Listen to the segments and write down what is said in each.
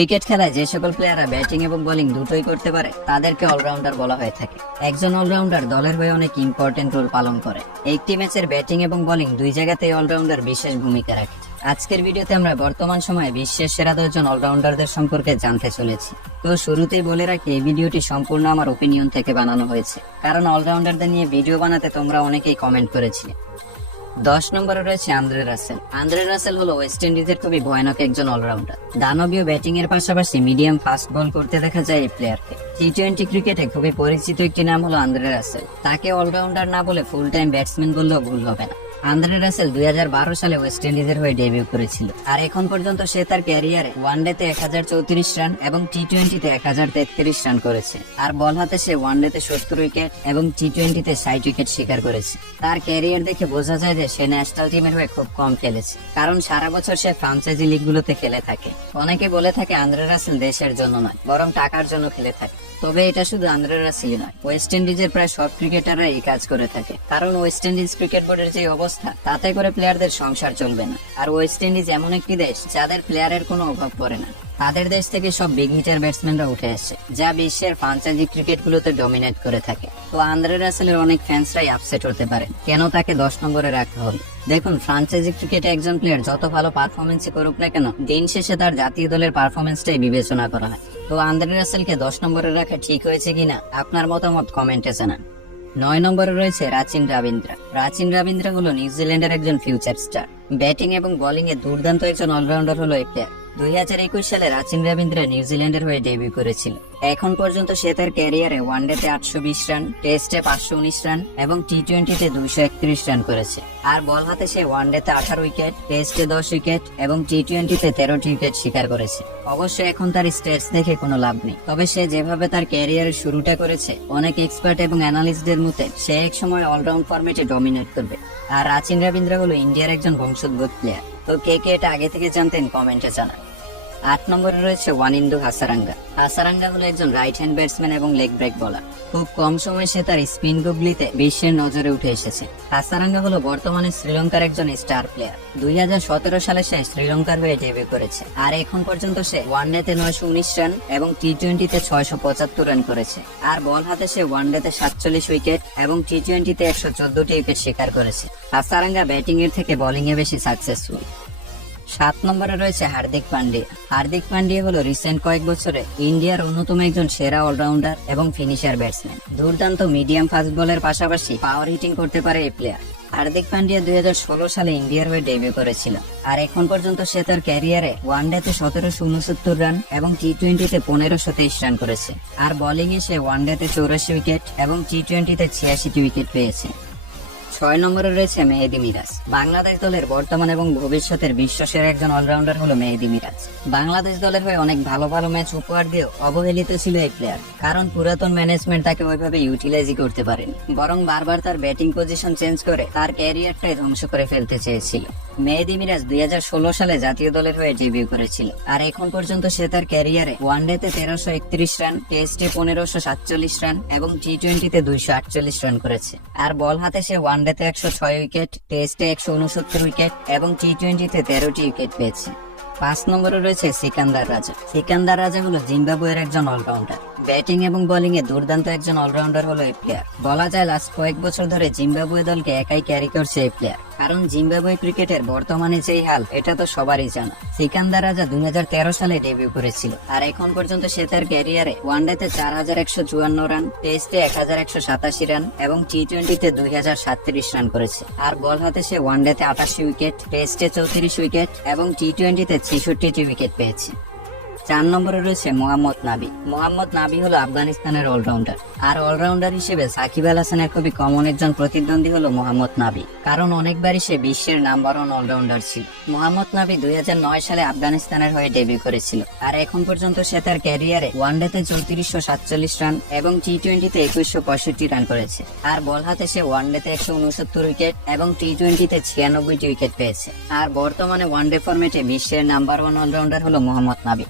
Cricket খেলায় যে সকল প্লেয়াররা ব্যাটিং এবং বোলিং দুটোই করতে পারে, তাদেরকে অলরাউন্ডার বলা হয়ে থাকে। একজন অলরাউন্ডার দলের হয়ে অনেক ইম্পর্টেন্ট রোল পালন করে। একটি ম্যাচের ব্যাটিং এবং বোলিং দুই জায়গাতেই অলরাউন্ডার বিশেষ ভূমিকা রাখে। আজকের ভিডিওতে আমরা বর্তমান সময়ে বিশ্বের সেরা দশজন অলরাউন্ডারদের সম্পর্কে জানতে চলেছি। তো শুরুতেই বলে রাখি, এই ভিডিওটি সম্পূর্ণ আমার ওপিনিয়ন থেকে বানানো হয়েছে। কারণ অলরাউন্ডারদের নিয়ে ভিডিও বানাতে তোমরা অনেকেই কমেন্ট করেছিলে। দশ নম্বরে রয়েছে আন্দ্রে রাসেল। আন্দ্রে রাসেল হলো ওয়েস্ট ইন্ডিজের খুবই ভয়ানক একজন অলরাউন্ডার। দানবীয় ব্যাটিং এর পাশাপাশি মিডিয়াম ফাস্ট বল করতে দেখা যায় এই প্লেয়ারকে। টি টোয়েন্টি ক্রিকেটে খুবই পরিচিত একটি নাম হলো আন্দ্রে রাসেল। তাকে অলরাউন্ডার না বলে ফুল টাইম ব্যাটসম্যান বললেও ভুল হবে না। আন্দ্রে রাসেল দুই হাজার বারো সালে ওয়েস্ট ইন্ডিজের হয়ে ডেবিউ করেছিল। আর এখন পর্যন্ত সে তার ক্যারিয়ারে এক রান এবং টি টোয়েন্টিতে এক হাজার তেত্রিশ রান করেছে। আর বল হাতে সে সত্তর উইকেট এবং টি টোয়েন্টিতে উইকেট শিকার করেছে। তার ক্যারিয়ার দেখে বোঝা যায় যে সে ন্যাশনাল টিমের হয়ে খুব কম খেলেছে, কারণ সারা বছর সে ফ্রাঞ্চাইজি লিগগুলোতে খেলে থাকে। অনেকে বলে থাকে আন্দ্রে রাসেল দেশের জন্য নয়, বরং টাকার জন্য খেলে থাকে। তবে এটা শুধু আন্দ্রে রাসেলই নয়, ওয়েস্ট ইন্ডিজের প্রায় সব ক্রিকেটাররা এই কাজ করে থাকে। কারণ ওয়েস্ট ইন্ডিজ ক্রিকেট বোর্ডের যে অবস্থা তাতে করে প্লেয়ারদের সংসার চলবে না। আর ওয়েস্ট ইন্ডিজ এমন একটি দেশ, যাদের প্লেয়ারের কোনো অভাব পড়ে না। তাদের দেশ থেকে সব বিগ হিটার ব্যাটসম্যানরা উঠে আসে, যা বিশ্বের ফ্রাঞ্চাইজি ক্রিকেট গুলোতে ডমিনেট করে থাকে। তো আন্দ্রে রাসেলের অনেক ফ্যান্সরাই আপসেট হতে পারে, কেন তাকে দশ নম্বরে রাখা হবে? দেখুন ফ্রাঞ্চাইজি ক্রিকেটে একজন প্লেয়ার যত ভালো পারফরমেন্সই করুক না কেন, দিন শেষে তার জাতীয় দলের পারফরমেন্সটাই বিবেচনা করা হয়। তো আন্দ্রে রাসেলকে দশ নম্বরে রাখা ঠিক হয়েছে কিনা, আপনার মতামত কমেন্টে জানান। নয় নম্বরে রয়েছে রাচিন রাবিন্দ্রা। রাচিন রাবিন্দ্রা হলো নিউজিল্যান্ডের একজন ফিউচার স্টার ব্যাটিং এবং বোলিং এ দুর্দান্ত একজন অলরাউন্ডার হলো এই প্লেয়ার দুই হাজার একুশ সালে রাচিন রবীন্দ্রা নিউজিল্যান্ডের হয়ে ডেবিউ করেছিল। এখন পর্যন্ত সে তার ক্যারিয়ারে ওয়ানডেতে আটশো বিশ রান, টেস্টে পাঁচশো উনিশ রান এবং টি টোয়েন্টিতে দুইশো একত্রিশ রান করেছে। আর বল হাতে সে ওয়ানডেতে আঠারো উইকেট, টেস্টে দশ উইকেট এবং টি টোয়েন্টিতে তেরোটি উইকেট শিকার করেছে। অবশ্য এখন তার স্টেটস দেখে কোনো লাভ নেই। তবে সে যেভাবে তার ক্যারিয়ারের শুরুটা করেছে, অনেক এক্সপার্ট এবং অ্যানালিস্টদের মতে সে এক সময় অলরাউন্ড ফরম্যাটে ডমিনেট করবে। আর রাচিন রবীন্দ্রা হলো ইন্ডিয়ার একজন বংশোদ্ভূত প্লেয়ার তো কে কে এটা আগে থেকে জানতেন কমেন্টে জানান। আট নম্বরে রয়েছে ওয়ানিন্দু হাসারাঙ্গা। হাসারাঙ্গা হলো একজন রাইট হ্যান্ড ব্যাটসম্যান এবং লেগ ব্রেক বলার খুব কম সময়ে সে তার স্পিন গুগলিতে বিশ্বের নজরে উঠে এসেছে। হাসারাঙ্গা হলো বর্তমানে শ্রীলঙ্কার একজন স্টার প্লেয়ার দুই সালে সে শ্রীলঙ্কার হয়ে ডেবিউ করেছে। আর এখন পর্যন্ত সে ওয়ানডেতে নয়শো উনিশ রান এবং টি টোয়েন্টিতে ছয়শো পঁচাত্তর রান করেছে। আর বল হাতে সে ওয়ানডেতে সাতচল্লিশ উইকেট এবং টি টোয়েন্টিতে একশো চোদ্দটি উইকেট শিকার করেছে। হাসারাঙ্গা ব্যাটিং এর থেকে বোলিং এ বেশি সাকসেসফুল সাত নম্বরে রয়েছে হার্দিক পান্ডিয়া হার্দিক পান্ডিয়া হলো রিসেন্ট কয়েক বছরে ইন্ডিয়ার অন্যতম একজন সেরা অলরাউন্ডার এবং ফিনিশার ব্যাটসম্যান দুর্দান্ত মিডিয়াম ফাস্ট বলের পাশাপাশি পাওয়ার হিটিং করতে পারে এই প্লেয়ার হার্দিক পান্ডিয়া দুই হাজার ষোলো সালে ইন্ডিয়ার হয়ে ডেবিউ করেছিল। আর এখন পর্যন্ত সে তার ক্যারিয়ারে ওয়ানডেতে সতেরোশো উনসত্তর রান এবং টি টোয়েন্টিতে পনেরোশো তেইশ রান করেছে। আর বোলিং এ সে ওয়ানডেতে চৌরাশি উইকেট এবং টি টোয়েন্টিতে ছিয়াশিটি উইকেট পেয়েছে। ছয় নম্বরে রয়েছে মেহেদি মিরাজ। বাংলাদেশ দলের বর্তমান এবং ভবিষ্যতের বিশ্বসেরা একজন অলরাউন্ডার হলো মেহেদি মিরাজ। বাংলাদেশ দলের হয়ে অনেক ভালো ভালো ম্যাচ উপহার দিয়েও অবহেলিত ছিল এই প্লেয়ার কারণ পুরাতন ম্যানেজমেন্ট তাকে ওইভাবে ইউটিলাইজই করতে পারেনি, বরং বারবার তার ব্যাটিং পজিশন চেঞ্জ করে তার ক্যারিয়ারটাই ধ্বংস করে ফেলতে চেয়েছিল। মেহেদি মিরাজ দুই হাজার ষোলো সালে জাতীয় দলের হয়ে ডেবিউ করেছিল। আর এখন পর্যন্ত সে তার ক্যারিয়ারে ওয়ানডেতে তেরোশো একত্রিশ রান, টেস্টে পনেরোশো সাতচল্লিশ রান এবং টি টোয়েন্টিতে দুইশো আটচল্লিশ রান করেছে। আর বল হাতে সে ওয়ানডেতে একশো ছয় উইকেট, টেস্টে একশো উনসত্তর উইকেট এবং টি টোয়েন্টিতে তেরোটি উইকেট পেয়েছে। পাঁচ নম্বরে রয়েছে সিকান্দার রাজা। সিকান্দার রাজা হলো জিম্বাবুয়ের একজন অলরাউন্ডার। ব্যাটিং এবং বোলিং এ দুর্দান্ত একজন অলরাউন্ডার হলো এই প্লেয়ার। বলা যায়, লাস্ট কয়েক বছর ধরে জিম্বাবুয়ে দলকে একাই ক্যারি করছে এই প্লেয়ার। কারণ জিম্বাবুয়ে ক্রিকেটের বর্তমানে যেই হাল, এটা তো সবারই জানা। সিকান্দার রাজা দুই সালে ডেবিউ করেছিল, আর এখন পর্যন্ত সে তার ক্যারিয়ারে ওয়ানডেতে চার হাজার একশো চুয়ান্ন রান, টেস্টে এক হাজার একশো সাতাশি রান এবং টি টোয়েন্টিতে দুই হাজার সাতত্রিশ রান করেছে। আর বল হাতে সে ওয়ানডেতে আটাশি উইকেট, টেস্টে চৌত্রিশ উইকেট এবং টি টোয়েন্টিতে ছেষট্টিটি উইকেট পেয়েছে। চার নম্বরে রয়েছে মোহাম্মদ নাবি। মোহাম্মদ নাবি হলো আফগানিস্তানের অলরাউন্ডার আর অলরাউন্ডার হিসেবে সাকিব আল হাসানের খুবই কমন একজন প্রতিদ্বন্দ্বী হলো মোহাম্মদ নাবি। কারণ অনেকবারই সে বিশ্বের নাম্বার ওয়ান অলরাউন্ডার ছিল। মোহাম্মদ নাবি দুই হাজার নয় সালে আফগানিস্তানের হয়ে ডেবিউ করেছিল। আর এখন পর্যন্ত সে তার ক্যারিয়ারে ওয়ানডেতে চৌত্রিশশো সাতচল্লিশ রান এবং টি টোয়েন্টিতে একুশশো পঁয়ষট্টি রান করেছে। আর বল হাতে সে ওয়ানডেতে একশো উনসত্তর উইকেট এবং টি টোয়েন্টিতে ছিয়ানব্বইটি উইকেট পেয়েছে। আর বর্তমানে ওয়ানডে ফরম্যাটে বিশ্বের নাম্বার ওয়ান অলরাউন্ডার হলো মোহাম্মদ নাবি।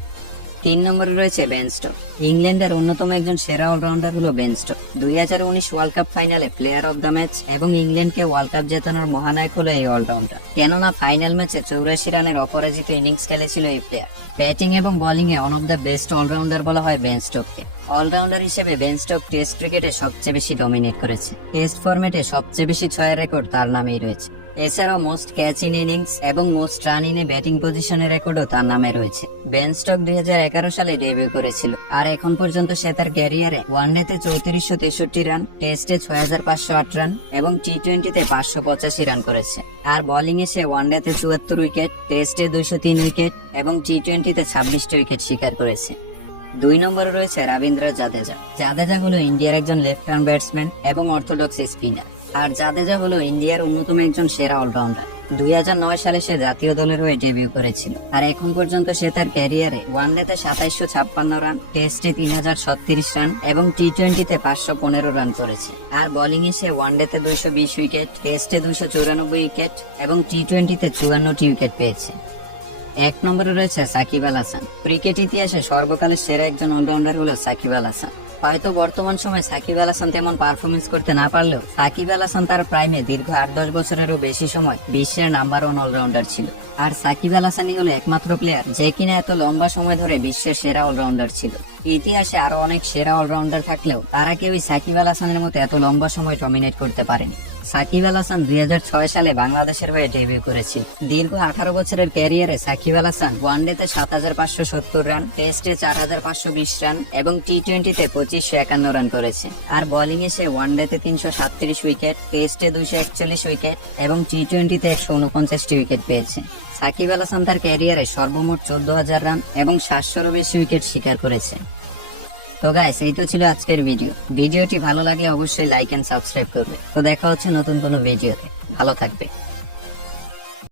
তিন নম্বরে রয়েছে বেন স্টোক ইংল্যান্ডের অন্যতম একজন সেরা অলরাউন্ডার হলো বেন স্টোক দুই হাজার উনিশ ওয়ার্ল্ড কাপ ফাইনালে প্লেয়ার অব দ্য ম্যাচ এবং ইংল্যান্ডকে ওয়ার্ল্ড কাপ জেতানোর মহানায়ক হলো এই অলরাউন্ডার কেননা ফাইনাল ম্যাচে চৌরাশি রানের অপরাজিত ইনিংস খেলেছিল এই প্লেয়ার ব্যাটিং এবং bowling A one of the best all rounder বলা হয় বেন স্টোককে অলরাউন্ডার হিসেবে বেন স্টোক টেস্ট ক্রিকেটে সবচেয়ে বেশি ডমিনেট করেছে। টেস্ট ফরম্যাটে সবচেয়ে বেশি ছয়ের রেকর্ড তার নামেই রয়েছে। এছাড়াও মোস্ট ক্যাচ ইন ইনিংস এবং মোস্ট রান ইনে ব্যাটিং পজিশনের রেকর্ডও তার নামে রয়েছে। বেন স্টক দুই হাজার এগারো সালে ডেবিউ করেছিল, আর এখন পর্যন্ত সে তার ক্যারিয়ারে ওয়ানডেতে চৌত্রিশশো তেষট্টি রান, টেস্টে ছয় হাজার পাঁচশো আট রান এবং টি টোয়েন্টিতে পাঁচশো পঁচাশি রান করেছে। আর বোলিং এ সে ওয়ানডেতে চুয়াত্তর উইকেট, টেস্টে দুইশো তিন উইকেট এবং টি টোয়েন্টিতে ছাব্বিশটি উইকেট শিকার করেছে। দুই নম্বরে রয়েছে রবীন্দ্র জাদেজা। জাদেজা হলো ইন্ডিয়ার একজন লেফট আর্ম ব্যাটসম্যান এবং অর্থোডক্স স্পিনার। আর জাদেজা হলো ইন্ডিয়ার অন্যতম একজন সেরা অলরাউন্ডার। দুই হাজার নয় সালে সে জাতীয় দলের হয়ে ডেবিউ করেছিল। আর এখন পর্যন্ত সে তার ক্যারিয়ারে ওয়ানডেতে সাতাইশশো ছাপ্পান্ন রান, টেস্টে তিন হাজার ছত্রিশ রান এবং টি টোয়েন্টিতে পাঁচশো পনেরো রান করেছে। আর বোলিং এ সে ওয়ানডেতে দুইশো বিশ উইকেট, টেস্টে দুইশো চৌরানব্বই উইকেট এবং টি টোয়েন্টিতে চুয়ান্নটি উইকেট পেয়েছে। এক নম্বরে রয়েছে সাকিব আল হাসান। ক্রিকেট ইতিহাসে সর্বকালের সেরা একজন অলরাউন্ডার হলো সাকিব আল হাসান। হয়তো বর্তমান সময় সাকিব আল হাসান তেমন পারফরমেন্স করতে না পারলেও সাকিব আল হাসান তার প্রাইমে দীর্ঘ আট, দশ বছরেরও বেশি সময় বিশ্বের নাম্বার ওয়ান অলরাউন্ডার ছিল। আর সাকিব আল হাসানই হলো একমাত্র প্লেয়ার যে কিনা এত লম্বা সময় ধরে বিশ্বের সেরা অলরাউন্ডার ছিল। ইতিহাসে আরও অনেক সেরা অলরাউন্ডার থাকলেও তারা কেউই সাকিব আল হাসানের মতো এত লম্বা সময় ডমিনেট করতে পারেনি। সাকিব আল হাসান দুই হাজার ছয় সালে বাংলাদেশের হয়ে ডেবিউ করেছিল। দীর্ঘ আঠারো বছরের ক্যারিয়ারে সাকিব আল হাসান ওয়ানডেতে সাত হাজার পাঁচশো সত্তর রান টেস্টে চার হাজার পাঁচশো বিশ রান এবং টি টোয়েন্টিতে পঁচিশশো একান্ন রান করেছে। আর বোলিং এ সে ওয়ানডেতে তিনশো সাতত্রিশ উইকেট টেস্টে দুইশো একচল্লিশ উইকেট এবং টি টোয়েন্টিতে একশো উনপঞ্চাশটি উইকেট পেয়েছে। সাকিব আল হাসান তার ক্যারিয়ারে সর্বমোট চোদ্দ হাজার রান এবং সাতশোরও বেশি উইকেট শিকার করেছে। তো গাইস এই তো ছিল আজকের ভিডিও ভিডিওটি ভালো লাগলে অবশ্যই লাইক এন্ড সাবস্ক্রাইব করবে। তো দেখা হচ্ছে নতুন কোনো ভিডিওতে ভালো থাকবে।